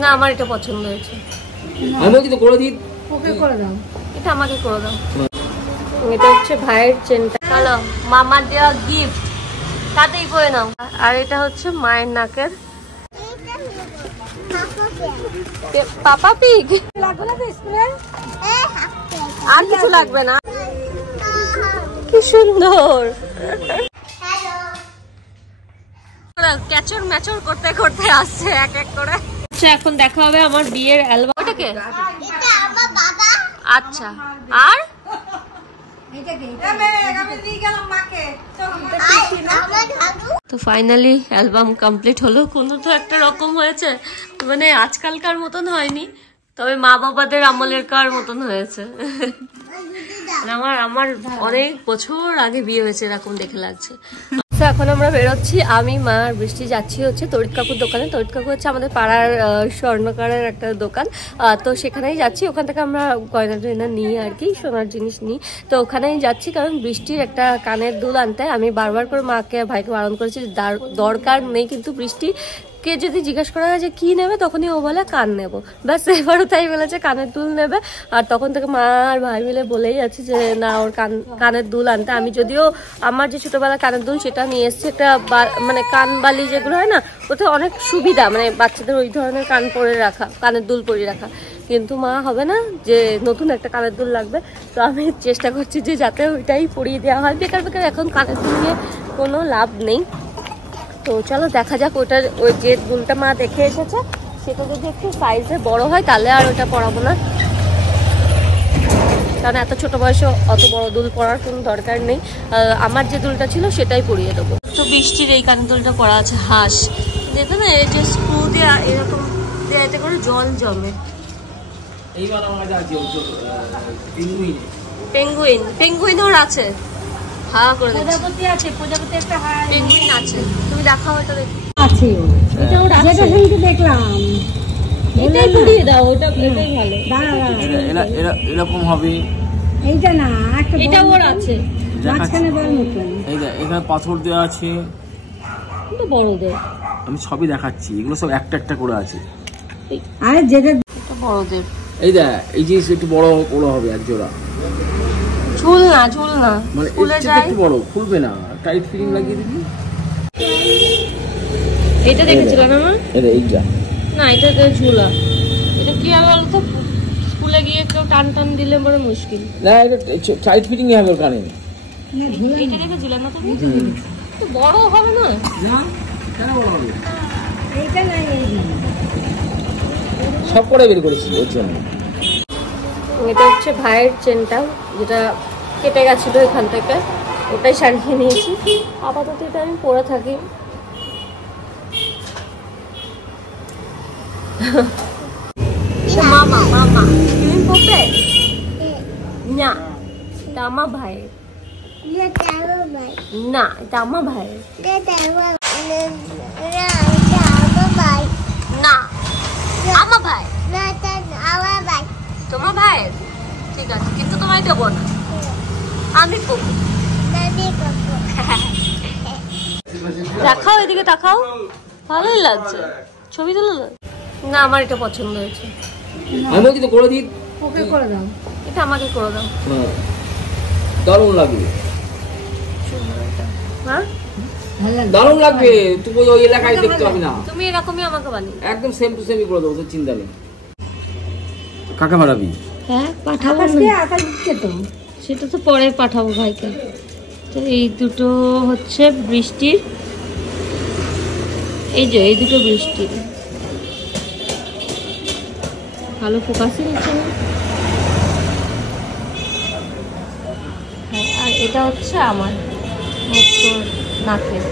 না আমার এটা পছন্দ হয়েছে। আমি বলছি তো করে দিই, ওকে করে দাও, এটা আমাকে করে দাও। এটা হচ্ছে ভাইয়ের চেনটা, চলো মামার দেওয়া গিফট, তাতেই করে নাও। আর এটা হচ্ছে মায়ের নাকের পাপা পিক। আর কিছু লাগবে না, কি সুন্দর। ক্যাচর ম্যাচর করতে করতে আসছে এক এক করে। এখন দেখা হবে আমার বিয়ের অ্যালবাম। ওটাকে আচ্ছা, আর তো ফাইনালি অ্যালবাম কমপ্লিট হলো। কোনো তো একটা রকম হয়েছে, মানে আজকালকার মতন হয়নি, তবে মা বাবাদের আমলের কার মতন হয়েছে। আমার অনেক বছর আগে বিয়ে হয়েছে, এরকম দেখে লাগছে। এখন আমরা বেরোচ্ছি, আমি মা আর বৃষ্টি যাচ্ছি হচ্ছে তরিৎ কাকুর দোকানে। তরিৎ কাকু হচ্ছে আমাদের পাড়ার স্বর্ণকারের একটা দোকান, তো সেখানেই যাচ্ছি। ওখান থেকে আমরা গয়না টয়না নিই আর কি, সোনার জিনিস নিই। তো ওখানেই যাচ্ছি কারণ বৃষ্টির একটা কানের দুল আনতে। আমি বারবার করে মাকে ভাইকে বারণ করেছি, দরকার নেই, কিন্তু বৃষ্টি কে যদি জিজ্ঞাসা করা হয় যে কি নেবে, তখনই ও বলে কান নেবো। ব্যাস এবারও তাই বলেছে কানের দুল নেবে। আর তখন থেকে মা আর ভাই মিলে বলেই আছে যে না ওর কানের দুল আনতে। আমি যদিও আমার যে ছোটবেলা কানের দুল সেটা নিয়ে এসেছি, একটা মানে কান বালি যেগুলো হয় না, ওতে অনেক সুবিধা, মানে বাচ্চাদের ওই ধরনের কান পরে রাখা, কানের দুল পরে রাখা। কিন্তু মা হবে না, যে নতুন একটা কানের দুল লাগবে। তো আমি চেষ্টা করছি যে যাতে ওইটাই পরিয়ে দেওয়া হয়। বেকার বেকার এখন কানের দুল নিয়ে কোনো লাভ নেই। তো চলো দেখা যাক, ওটার ওই যে দুলটা মা দেখে এসেছে সেটা যদি একটু সাইজে বড় হয় তাহলে আর ওটা পরাবো না, কারণ এত ছোট বয়সে অত বড় দুল পরার কোনো দরকার নেই। আমার যে দুলটা ছিল সেটাই পরিয়ে দেবো। তো বৃষ্টির এই কানের দুলটা পরা আছে হাঁস, দেখবে না এই যে স্ক্রু দিয়ে এরকম দিয়ে এতে করে জল জমে। পেঙ্গুইন, পেঙ্গুইন ওর আছে, হাওয়া করে প্রজাপতি আছে, প্রজাপতি একটা পেঙ্গুইন আছে। তুমি দেখাও এটা, দেখি আছে, এটা ওর আছে, যেটা সেটা দেখলাম। এটাই পরিয়ে দাও, ওটা এটাই ভালো। দাঁড়া এরকম হবে, এইটা না, একটা এটা ওর আছে মাঝখানে বড় মতন। এই দেখ এখানে পাথর দেওয়া আছে, কিন্তু বড় দেয়। আমি সবই দেখাচ্ছি, এগুলো সব একটা একটা করে আছে। আরে যেটা এটা বড়দের, এই দেখ এই যে একটু বড় বড় হবে এক জোড়া। ঝুল না, ঝুল না, মানে একটু বড়, খুলবে না, টাইট ফিটিং লাগিয়ে দিবি। এটা দেখেছিলাম না, এইটা না, এটা তো ঝুলা। এটা কি হবে বলতো, স্কুলে গিয়ে কেউ টান টান দিলে বড় মুশকিল। না এটা টাইট ফিটিং হবে কানে। না ঝুলা, এটা দেখেছিলাম না তুমি, তো বড় হবে না। না কেন বড় হবে, এইটা নাই, এই সব করে বের করেছি ওর জন্য। এটা হচ্ছে ভাইয়ের চেনটা, যেটা কেটে গেছিল এখান থেকে, ওটাই সারিয়ে নিয়েছি। আপাতত এটা আমি পরে থাকি। মামা মামা তুমি পড়বে না, এটা আমার ভাইয়ের না, এটা আমার ভাইয়ের না, আমার ভাই, তোমার ভাইয়ের, ঠিক আছে, কিন্তু তোমায় দেবো না, আমি পড়বো। দেখাও এদিকে, তাকাও, ভালোই লাগছে, ছবি তুলো না। আমার এটা পছন্দ হয়েছে, আমি বলছি তো করে দিই, ওকে করে দাও, এটা আমাকে করে দাও। দারুণ লাগবে, হ্যাঁ দারুণ লাগবে। তুমি ওই এলাকায় দেখতে পাবি না, তুমি এরকমই আমাকে বানিয়ে একদম সেম টু সেমই করে দেবো, তোর চিন্তা নেই। কাকে পাঠাবি? হ্যাঁ পাঠাবো, তো সেটা তো পরে পাঠাবো ভাইকে। তো এই দুটো হচ্ছে বৃষ্টির, এই যে এই দুটো বৃষ্টির, ভালো ফোকাসই হচ্ছে না। আর এটা হচ্ছে আমার মুক্ত নাকের,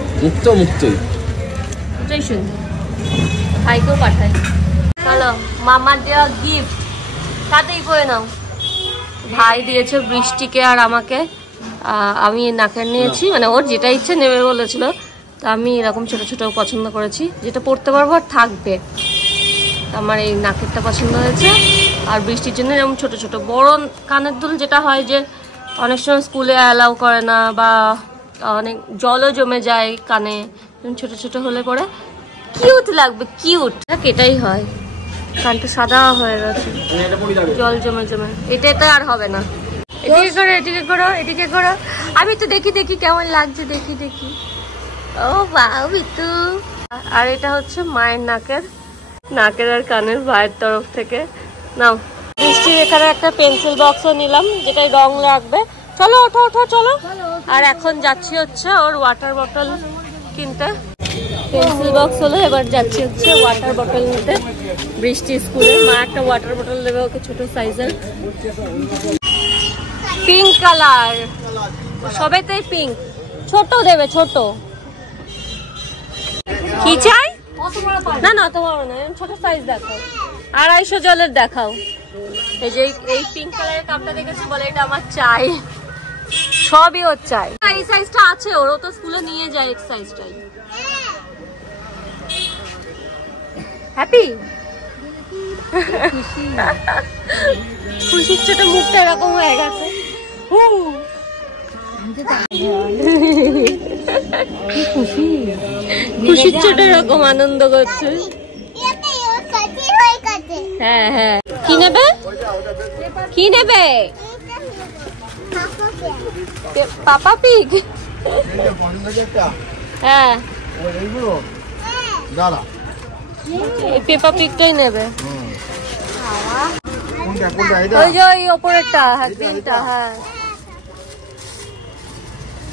মুক্তই এটাই সুন্দর, ভাইকেও পাঠাই। চলো মামার দেওয়া গিফট, তাতেই করে নাও। ভাই দিয়েছে বৃষ্টিকে আর আমাকে, আমি নাকের নিয়েছি, মানে ওর যেটা ইচ্ছে নেবে বলেছিল, তা আমি এরকম ছোট ছোট পছন্দ করেছি, যেটা পরতে পারবো আর থাকবে। আমার এই নাকেরটা পছন্দ হয়েছে। আর বৃষ্টির জন্য যেমন ছোট ছোট, বড় কানের দুল যেটা হয় যে অনেক সময় স্কুলে অ্যালাউ করে না, বা অনেক জলও জমে যায় কানে, ছোট ছোট হলে পরে কিউট লাগবে, কিউট, এটাই হয়। কানটা সাদা হয়ে গেছে জল জমে জমে। এটাতে আর হবে না। এদিকে করো, এদিকে করো, এদিকে করো। আমি তো দেখি দেখি কেমন লাগছে, দেখি দেখি। ও বাহ বিতু। আর এটা হচ্ছে মায়ের নাকের আর কানের ভাইয়ের তরফ থেকে। নাও বৃষ্টির এখানে একটা পেন্সিল বক্সও নিলাম, যেটায় রং লাগবে। চলো ওঠো ওঠো চলো। আর এখন যাচ্ছি হচ্ছে ওর ওয়াটার বটল কিনতে। পেন্সিল বক্স হলো, এবার যাচ্ছি হচ্ছে ওয়াটার বটল নিতে বৃষ্টি স্কুলে। মা একটা ওয়াটার বটল দেবে ওকে, ছোট সাইজের, পিঙ্ক কালার। সবেতেই পিঙ্ক, ছোট দেবে, ছোট। কি চাই? না না তোমার না, ছোট সাইজ দেখাও, 250 জলের দেখাও। এই যে এই পিঙ্ক কালারের কাপটা দেখেছি, বলে এটা আমার চাই। সবই ওর চাই। এই সাইজটা আছে ওর, ও তো স্কুলে নিয়ে যায় এই সাইজটাই। হ্যাপি খুশির ছোট মুখটা এরকম হয়ে গেছে। খুশির ছোট এরকম আনন্দ করছে। হ্যাঁ হ্যাঁ, কি নেবে? কি নেবে? পাপা পিগ। হ্যাঁ পেপা পিগটাই নেবে। ওই যে ওই ওপরেরটা, গ্রিনটা। হ্যাঁ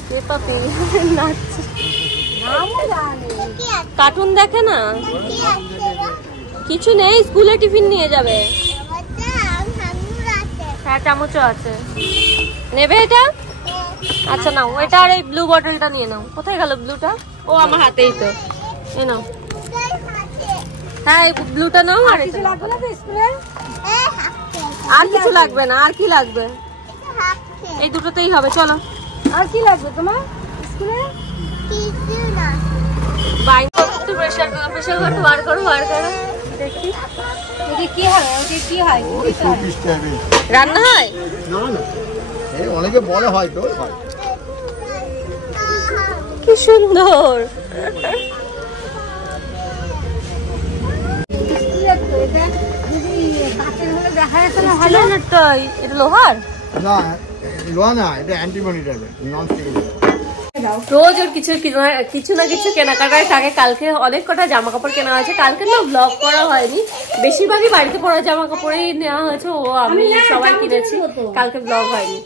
পেপা পিগ নাচছে। কার্টুন দেখে না, কিছু নেই। স্কুলে টিফিন নিয়ে যাবে। হ্যাঁ চামচও আছে। নেবে এটা? আচ্ছা নাও ওইটা। আর এই ব্লু বটলটা নিয়ে নাও। কোথায় গেল ব্লুটা? ও আমার হাতেই তো। এ নাও। হ্যাঁ এই ব্লুটা নাও। আর কিছু লাগবে না স্কুলে? আর কিছু লাগবে না। আর কি লাগবে? এই দুটোতেই হবে। চলো। আর কি লাগবে তোমার স্কুলে? কিছু না। বাইরে একটু প্রেসার করো, প্রেসার করো, বার করো, বার করো। দেখি এটা কি হয়, ওটা কি হয়? রান্না হয়? না না, এই অনেকে বলে হয়তো হয়। কি সুন্দর। এটা লোহার না, লোহা না, এটা অ্যান্টিমনি টাইপের, নন স্টিক। রোজ ওর কিছু না কিছু কেনাকাটায় থাকে। কালকে অনেক কটা জামা কাপড় কেনা হয়েছে। কালকে না ব্লগ করা হয়নি, বেশিরভাগই বাড়িতে পরা জামা কাপড়ই নেওয়া হয়েছে। ও আমি সবাই কিনেছি, কালকে ব্লগ হয়নি।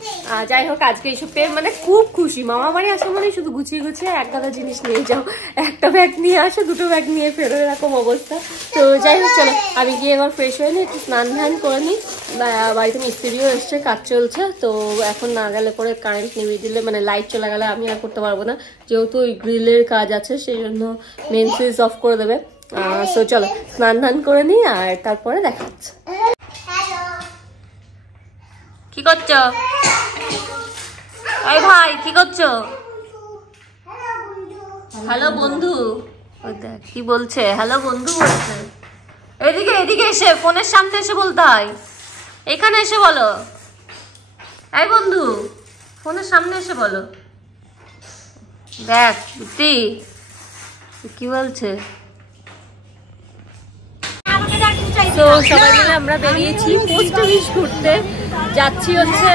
যাই হোক আজকে এইসব পেয়ে মানে খুব খুশি। মামা বাড়ি আসা মানে শুধু গুছিয়ে গুছিয়ে এক গাদা জিনিস নিয়ে যাও। একটা ব্যাগ নিয়ে আসো, দুটো ব্যাগ নিয়ে ফেরো, এরকম অবস্থা। তো যাই হোক চলো আমি গিয়ে এবার ফ্রেশ হয়ে নিই, একটু স্নান ধ্যান করে নিই। বাড়িতে মিস্ত্রিও এসছে, কাজ চলছে। তো এখন না গেলে পরে কারেন্ট নিভিয়ে দিলে, মানে লাইট চলে গেলে আমি আর করতে পারবো না, যেহেতু ওই গ্রিলের কাজ আছে, সেই জন্য মেন সুইচ অফ করে দেবে। সো চলো স্নান ধান করে নিই, আর তারপরে দেখা হচ্ছে। কি করছো? এই ভাই কি করছো? হ্যালো বন্ধু। কি বলছে? হ্যালো বন্ধু বলছে। এদিকে এদিকে এসে, ফোনের সামনে এসে বলতে হয়। এখানে এসে বলো। এই বন্ধু, ফোনের সামনে এসে বলো। দেখ বুঝতি কি বলছে। তো সবাই মিলে আমরা বেরিয়েছি পোস্ট অফিস ঘুরতে। যাচ্ছি হচ্ছে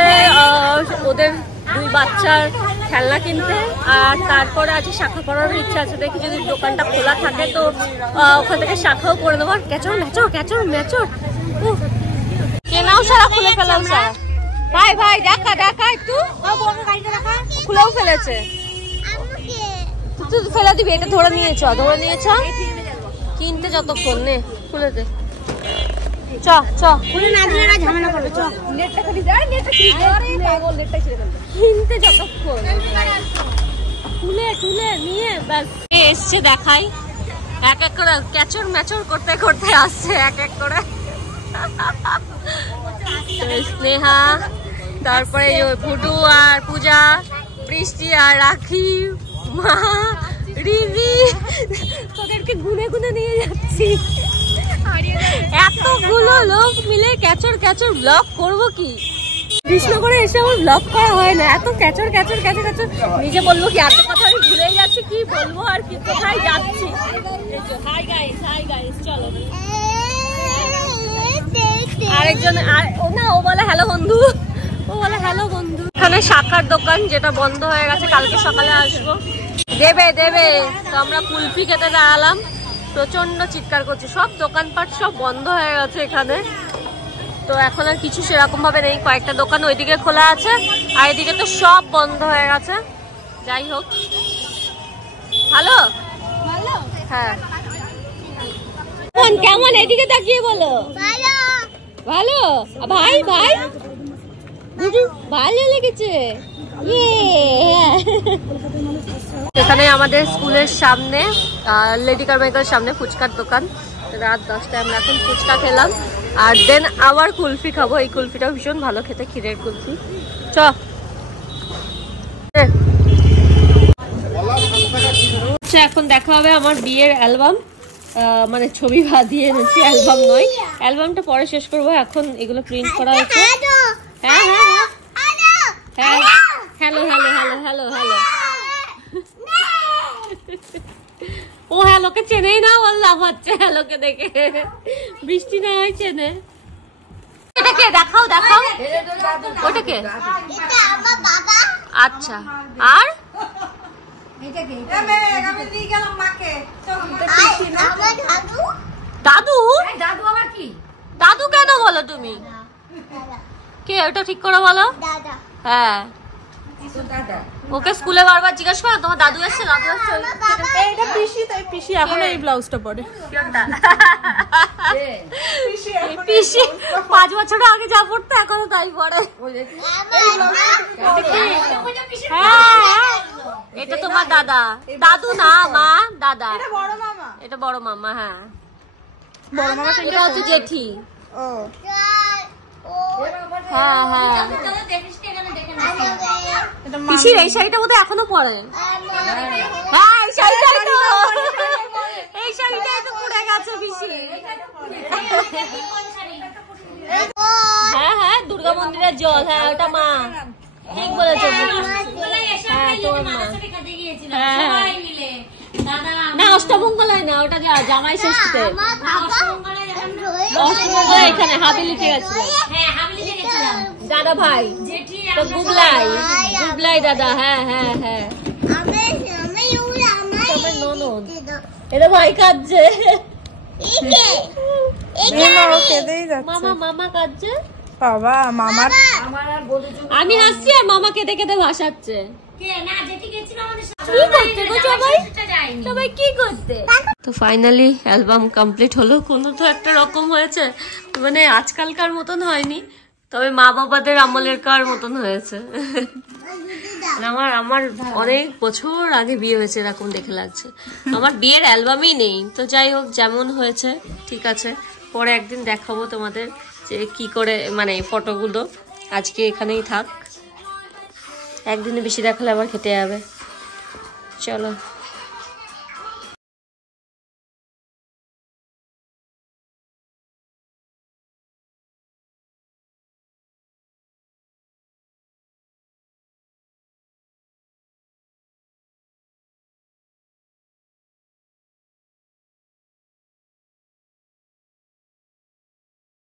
ওদের 2 বাচ্চার খেলনা কিনতে। আর তারপরে আছে শাখা করারও ইচ্ছা আছে, দেখি যদি দোকানটা খোলা থাকে তো ওখান থেকে শাখাও করে দেবো। ক্যাচর ম্যাচর ক্যাচর ম্যাচর কেনাও সারা, খুলে ফেলাও সারা। ভাই ভাই দেখা দেখা একটু, খুলেও ফেলেছে। তুই ফেলে দিবি, এটা ধরে নিয়েছ কিনতে যতক্ষণ নে, খুলে দে। চ চ খুলে না দিলে না ঝামেলা করবে। চ নেটটা খালি যায়, নেটটা কি আরে পাগল, নেটটা ছেড়ে ফেলবে। কিনতে যতক্ষণ খুলে খুলে নিয়ে ব্যাস এসছে। দেখাই এক এক করে ক্যাচর ম্যাচর করতে করতে আসছে এক এক করে। স্নেহা, তারপরে ফুটু আর পূজা, বৃষ্টি আর রাখি, মা, রিভি, তোদেরকে গুনে গুনে নিয়ে যাচ্ছি। এতগুলো লোক মিলে ক্যাচর ক্যাচর ব্লগ করবো কি? কৃষ্ণগড়ে এসে আমার ব্লগ করা হয় না, এত ক্যাচর ক্যাচর ক্যাচর ক্যাচর। নিজে বলবো কি, এত কথা আমি ভুলে যাচ্ছি কি বলবো আর কি কোথায় যাচ্ছি। হাই গাইস, হাই গাইস, চলো। আরেকজন ও না, ও বলে হ্যালো বন্ধু, ও বলে হ্যালো বন্ধু। এখানে শাখার দোকান যেটা বন্ধ হয়ে গেছে, কালকে সকালে আসবো। দেবে দেবে তো আমরা কুলফি খেতে দাঁড়ালাম, প্রচন্ড চিৎকার করছে, সব দোকানপাট সব বন্ধ হয়ে গেছে এখানে। তো এখন আর কিছু সেরকম ভাবে নেই, কয়েকটা দোকান ওইদিকে খোলা আছে আর এদিকে তো সব বন্ধ হয়ে গেছে। যাই হোক, ভালো হ্যাঁ। কেমন এদিকে তাকিয়ে বলো? ভালো ভাই, ভাই ভালো লেগেছে। এখানে আমাদের স্কুলের সামনে লেডি কারমাইকেলের সামনে ফুচকার দোকান। রাত 10টায় আমরা এখন ফুচকা খেলাম আর দেন আবার কুলফি খাবো। এই কুলফিটাও ভীষণ ভালো খেতে, ক্ষীরের কুলফি। চ এখন দেখা হবে আমার বিয়ের অ্যালবাম, মানে ছবি বাঁধিয়ে এনেছি, অ্যালবাম নয়। অ্যালবামটা পরে শেষ করবো, এখন এগুলো প্রিন্ট করা হচ্ছে। হ্যাঁ হ্যাঁ হ্যাঁ, hello hello hello hello hello. ও হ্যালোকে চেনেই না, ওর লাভ হচ্ছে হ্যালোকে দেখে। বৃষ্টি না হয় চেনে। এটাকে দেখাও দেখাও, ওটাকে। আচ্ছা, আর দাদু? দাদু কেন বলো তুমি? কে ওটা ঠিক করে বলো? হ্যাঁ, ওকে স্কুলে বারবার জিজ্ঞেস করো তোমার দাদু এসছে, দাদু এসছে। এইটা পিসি, তাই পিসি এখন এই ব্লাউজটা পরে। পিসি 5 বছর আগে যা পড়তো এখনো তাই পরে। হ্যাঁ, এটা তোমার দাদা। দাদু না মা, দাদা। এটা বড় মামা। হ্যাঁ, বড় মামা। এটা হচ্ছে জেঠি। ও হ্যাঁ হ্যাঁ, পিসির এই শাড়িটা বোধহয় এখনো পরে। হ্যাঁ, এই শাড়িটাই তো, এই শাড়িটাই তো পরে গেছে পিসি। হ্যাঁ হ্যাঁ, দুর্গা মন্দিরের জল। হ্যাঁ, ওটা মা, ঠিক বলেছো। হ্যাঁ, তোমার মা। হ্যাঁ, না অষ্টমঙ্গলায় না, ওটা জামাই ষষ্ঠীতে। অষ্টমঙ্গলায় এখানে হাবিলিতে গেছিলাম। দাদা ভাই তো গুগলাই, গুগলাই দাদা। হ্যাঁ হ্যাঁ হ্যাঁ, ননদ। এটা ভাই কাঁদছে, মামা মামা কাঁদছে। বাবা মামার, আমি হাসছি আর মামা কেঁদে কেঁদে ভাসাচ্ছে। তো ফাইনালি অ্যালবাম কমপ্লিট হলো। কোনো তো একটা রকম হয়েছে, মানে আজকালকার মতন হয়নি, তবে মা বাবাদের আমলের কার মতন হয়েছে। আমার অনেক বছর আগে বিয়ে হয়েছে এরকম দেখে লাগছে। আমার বিয়ের অ্যালবামই নেই। তো যাই হোক, যেমন হয়েছে ঠিক আছে, পরে একদিন দেখাবো তোমাদের যে কি করে, মানে ফটোগুলো। আজকে এখানেই থাক, একদিনে বেশি দেখালে আবার খেতে যাবে। চলো।